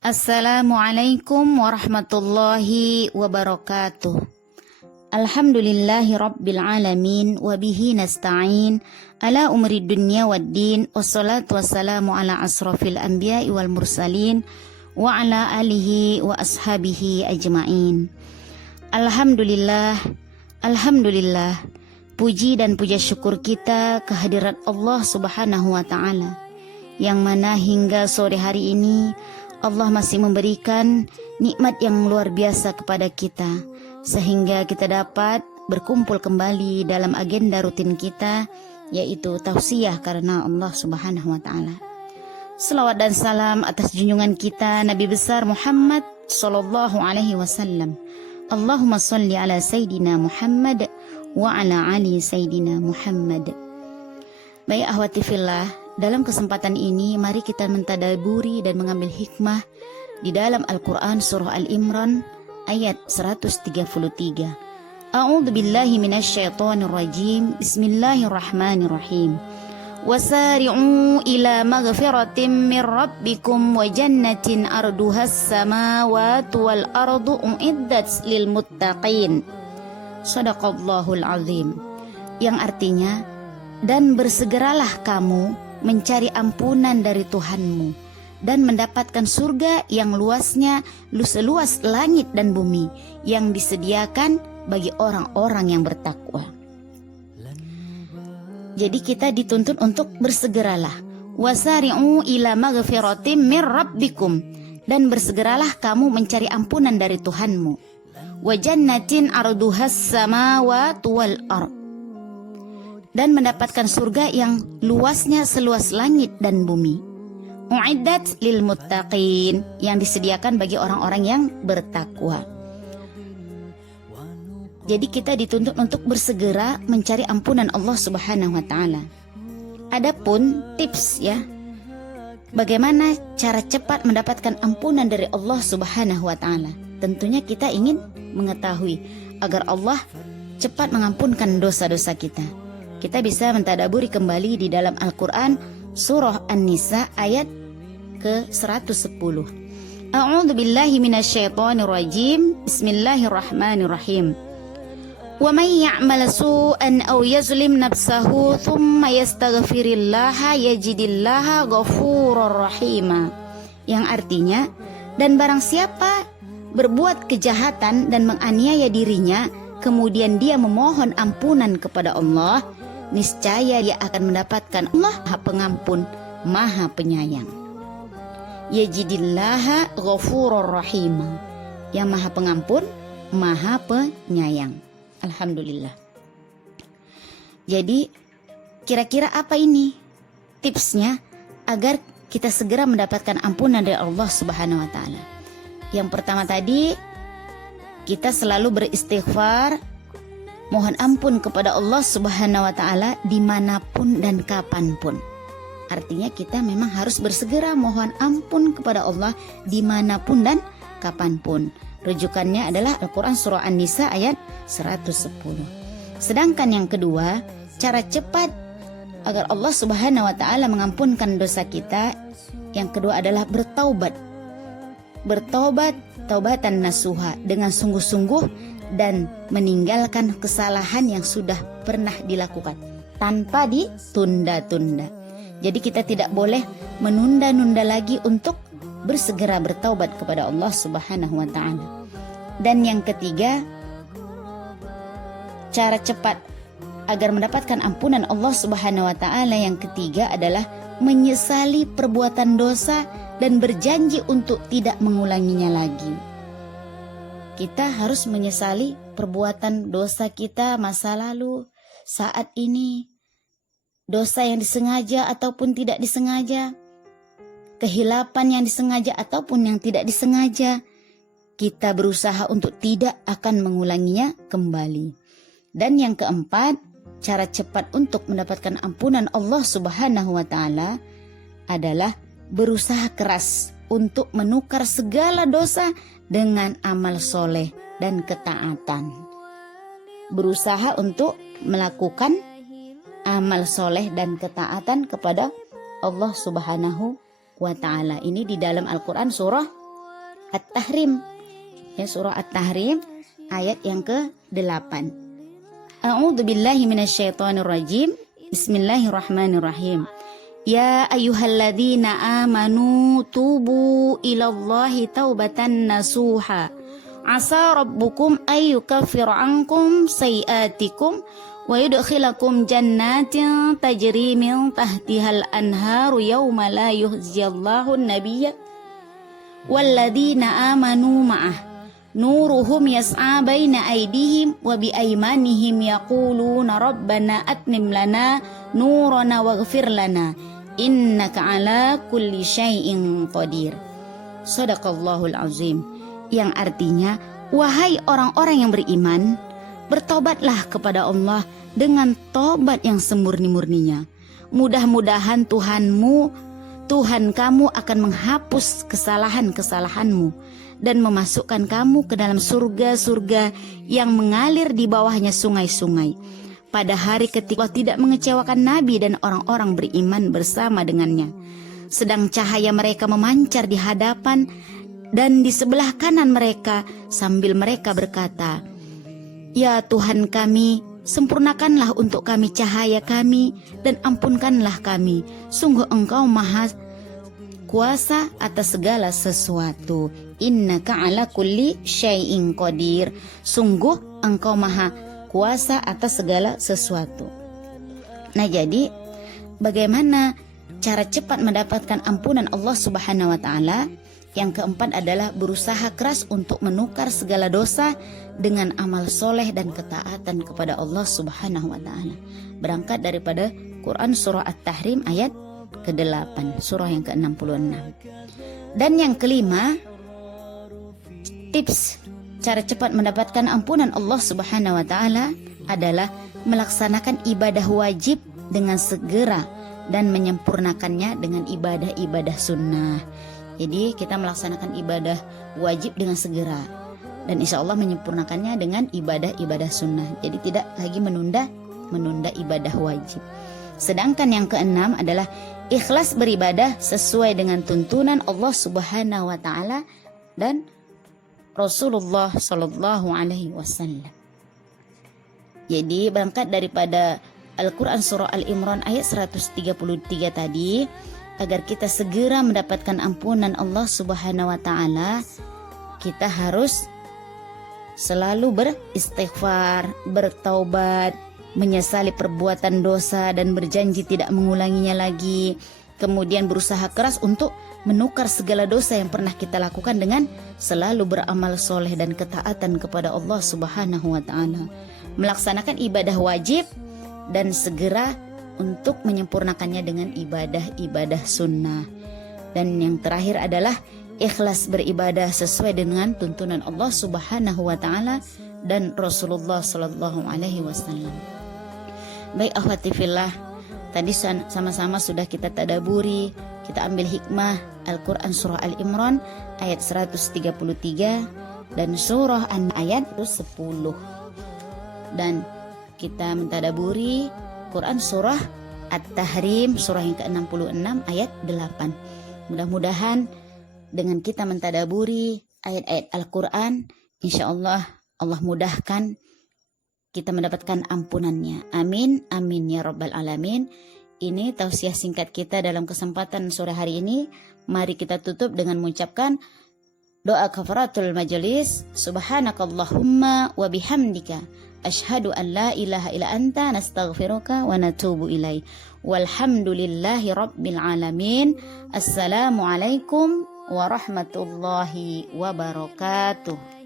Assalamualaikum warahmatullahi wabarakatuh. Alhamdulillahi rabbil alamin wabihi nasta'in ala umri dunya waddin wassalatu wassalamu ala asrafil anbiya'i wal mursalin wa ala alihi wa ashabihi ajma'in. Alhamdulillah, alhamdulillah, puji dan puja syukur kita kehadirat Allah subhanahu wa ta'ala, yang mana hingga sore hari ini Allah masih memberikan nikmat yang luar biasa kepada kita, sehingga kita dapat berkumpul kembali dalam agenda rutin kita, yaitu tausiah karena Allah subhanahu wa ta'ala. Selawat dan salam atas junjungan kita Nabi besar Muhammad sallallahu alaihi wasallam. Allahumma salli ala Sayyidina Muhammad wa ala ali Sayyidina Muhammad. Baik ahwati fillah, dalam kesempatan ini mari kita mentadaburi dan mengambil hikmah di dalam Al-Quran surah Al-Imran ayat 133. A'udzu billahi minasyaitonir rajim. Bismillahirrahmanirrahim. Wasari'u ila maghfiratin min rabbikum wa jannatin arduhas samawati wal ardu uiddat lil muttaqin. Shadaqallahul azim. Yang artinya, dan bersegeralah kamu mencari ampunan dari Tuhanmu dan mendapatkan surga yang luasnya seluas langit dan bumi, yang disediakan bagi orang-orang yang bertakwa. Jadi kita dituntut untuk bersegeralah. Wasari'u ila maghfiratin mir rabbikum, dan bersegeralah kamu mencari ampunan dari Tuhanmu. Wa jannatin arduhas samawati wal ard, dan mendapatkan surga yang luasnya seluas langit dan bumi. Uiddat lil muttaqin, yang disediakan bagi orang-orang yang bertakwa. Jadi kita dituntut untuk bersegera mencari ampunan Allah subhanahu wa ta'ala. Adapun tips ya, bagaimana cara cepat mendapatkan ampunan dari Allah subhanahu wa ta'ala. Tentunya kita ingin mengetahui agar Allah cepat mengampunkan dosa-dosa kita. Kita bisa mentadaburi kembali di dalam Al-Quran surah An-Nisa ayat ke-110. A'udzu billahi minasyaitonir rajim. Bismillahirrahmanirrahim. Wa may ya'mal su'an aw yazlim nafsahu thumma yastaghfirillaha yajidillaha ghafurur rahima. Yang artinya, dan barang siapa berbuat kejahatan dan menganiaya dirinya, kemudian dia memohon ampunan kepada Allah, niscaya dia akan mendapatkan Allah Maha Pengampun, Maha Penyayang. Yajidillaha ghafurur rahima, yang Maha Pengampun, Maha Penyayang. Alhamdulillah. Jadi kira-kira apa ini tipsnya agar kita segera mendapatkan ampunan dari Allah subhanahu wa ta'ala? Yang pertama tadi, kita selalu beristighfar, mohon ampun kepada Allah subhanahu wa ta'ala dimanapun dan kapanpun. Artinya kita memang harus bersegera mohon ampun kepada Allah dimanapun dan kapanpun. Rujukannya adalah Al-Quran surah An-Nisa ayat 110. Sedangkan yang kedua, cara cepat agar Allah subhanahu wa ta'ala mengampunkan dosa kita, yang kedua adalah bertaubat. Bertaubat, taubatan nasuha, dengan sungguh-sungguh dan meninggalkan kesalahan yang sudah pernah dilakukan tanpa ditunda-tunda. Jadi kita tidak boleh menunda-nunda lagi untuk bersegera bertaubat kepada Allah subhanahu wa ta'ala. Dan yang ketiga, cara cepat agar mendapatkan ampunan Allah subhanahu wa ta'ala yang ketiga adalah menyesali perbuatan dosa dan berjanji untuk tidak mengulanginya lagi. Kita harus menyesali perbuatan dosa kita masa lalu, saat ini, dosa yang disengaja ataupun tidak disengaja, kehilapan yang disengaja ataupun yang tidak disengaja. Kita berusaha untuk tidak akan mengulanginya kembali. Dan yang keempat, cara cepat untuk mendapatkan ampunan Allah subhanahu wa ta'ala adalah berusaha keras untuk menukar segala dosa dengan amal soleh dan ketaatan. Berusaha untuk melakukan amal soleh dan ketaatan kepada Allah subhanahu wa ta'ala. Ini di dalam Al-Quran surah At-Tahrim. Ya, surah At-Tahrim ayat yang ke-8. A'udzu billahi minasyaitonir rajim. Bismillahirrahmanirrahim. Ya ayyuhalladzina amanu tubu ilallahi taubatan nasuha. Asa rabbukum ayyukaffira ankum sayiatikum wa yudkhilakum jannatin tajri min tahtihal anharu yawma la yuhziyallahu an-nabiyya walladzina amanu ma'ah nuruhum yas'a baina aydihim wa bi aymanihim yaquluna rabbana atmim lana nurana waghfir lana innaka ala kulli syai'in qadir. Shadaqallahul azim. Yang artinya, wahai orang-orang yang beriman, bertobatlah kepada Allah dengan tobat yang semurni-murninya. Mudah-mudahan Tuhan kamu akan menghapus kesalahan-kesalahanmu dan memasukkan kamu ke dalam surga-surga yang mengalir di bawahnya sungai-sungai. Pada hari ketika Allah tidak mengecewakan Nabi dan orang-orang beriman bersama dengannya. Sedang cahaya mereka memancar di hadapan dan di sebelah kanan mereka sambil mereka berkata, Ya Tuhan kami, sempurnakanlah untuk kami cahaya kami dan ampunkanlah kami. Sungguh Engkau maha kuasa atas segala sesuatu. Innaka ala kulli syai'in qadir. Sungguh Engkau maha kuasa atas segala sesuatu. Nah, jadi bagaimana cara cepat mendapatkan ampunan Allah Subhanahu wa taala? Yang keempat adalah berusaha keras untuk menukar segala dosa dengan amal soleh dan ketaatan kepada Allah Subhanahu wa taala. Berangkat daripada Quran surah At-Tahrim ayat ke-8, surah yang ke-66. Dan yang kelima, tips cara cepat mendapatkan ampunan Allah Subhanahu wa taala adalah melaksanakan ibadah wajib dengan segera dan menyempurnakannya dengan ibadah-ibadah sunnah. Jadi kita melaksanakan ibadah wajib dengan segera dan insya Allah menyempurnakannya dengan ibadah-ibadah sunnah. Jadi tidak lagi menunda ibadah wajib. Sedangkan yang keenam adalah ikhlas beribadah sesuai dengan tuntunan Allah Subhanahu wa taala dan Rasulullah sallallahu alaihi wasallam. Jadi berangkat daripada Al-Quran surah Al-Imran ayat 133 tadi, agar kita segera mendapatkan ampunan Allah Subhanahu wa taala, kita harus selalu beristighfar, bertaubat, menyesali perbuatan dosa dan berjanji tidak mengulanginya lagi. Kemudian berusaha keras untuk menukar segala dosa yang pernah kita lakukan dengan selalu beramal soleh dan ketaatan kepada Allah Subhanahu wa taala. Melaksanakan ibadah wajib dan segera untuk menyempurnakannya dengan ibadah-ibadah sunnah. Dan yang terakhir adalah ikhlas beribadah sesuai dengan tuntunan Allah Subhanahu wa taala dan Rasulullah sallallahu alaihi wasallam. Baik akhwati fillah, tadi sama-sama sudah kita tadaburi, kita ambil hikmah Al-Quran surah Al-Imran ayat 133 dan surah ayat 10. Dan kita mentadaburi Quran surah At-Tahrim surah yang ke-66 ayat 8. Mudah-mudahan dengan kita mentadaburi ayat-ayat Al-Quran, insyaAllah Allah mudahkan kita mendapatkan ampunannya. Amin, amin ya rabbal alamin. Ini tausiah singkat kita dalam kesempatan sore hari ini. Mari kita tutup dengan mengucapkan doa kafaratul majelis. Subhanakallahumma wa bihamdika asyhadu an la ilaha illa anta nastaghfiruka wa natubu ilaih. Walhamdulillahi rabbil alamin. Assalamualaikum warahmatullahi wabarakatuh.